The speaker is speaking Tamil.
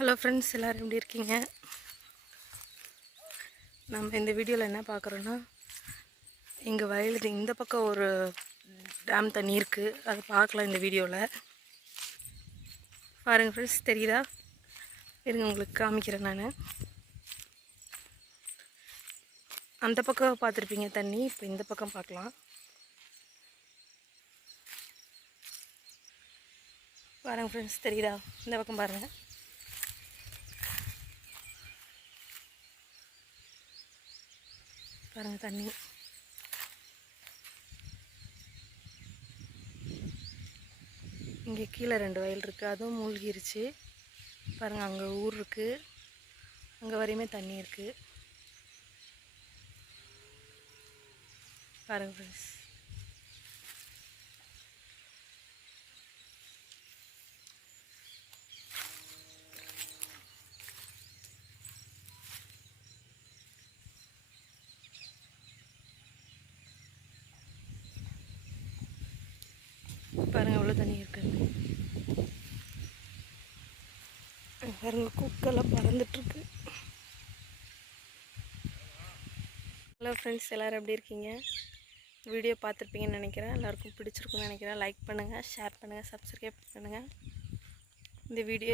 ஹலோ ஃப்ரெண்ட்ஸ், எல்லோரும் எப்படி இருக்கீங்க? நம்ம இந்த வீடியோவில் என்ன பார்க்குறோன்னா, எங்கள் வயலுக்கு இந்த பக்கம் ஒரு டேம் தண்ணி இருக்குது. அதை பார்க்கலாம் இந்த வீடியோவில். பாருங்கள் ஃப்ரெண்ட்ஸ், தெரியுதா? இருங்க உங்களுக்கு காமிக்கிறேன். நான் அந்த பக்கம் பார்த்துருப்பீங்க தண்ணி, இப்போ இந்த பக்கம் பார்க்கலாம். பாருங்கள் ஃப்ரெண்ட்ஸ், தெரியுதா? இந்த பக்கம் பாருங்கள். பாருங்கள் தண்ணி. இங்கே கீழே 2 வயல் இருக்குது, அதுவும் மூழ்கிருச்சு. பாருங்கள், அங்கே ஊர் இருக்குது, அங்கே வரையுமே தண்ணி இருக்குது. பாருங்கள் ஃப்ரெண்ட்ஸ், பாருங்கள் எவ்வளோ தண்ணி இருக்குன்னு. பாருங்கள், குக்கெல்லாம் பறந்துட்டுருக்கு. ஹலோ ஃப்ரெண்ட்ஸ், எல்லோரும் எப்படி இருக்கீங்க? வீடியோ பார்த்துருப்பீங்கன்னு நினைக்கிறேன். எல்லாருக்கும் பிடிச்சிருக்குன்னு நினைக்கிறேன். லைக் பண்ணுங்கள், ஷேர் பண்ணுங்கள், சப்ஸ்கிரைப் பண்ணுங்கள். இந்த வீடியோ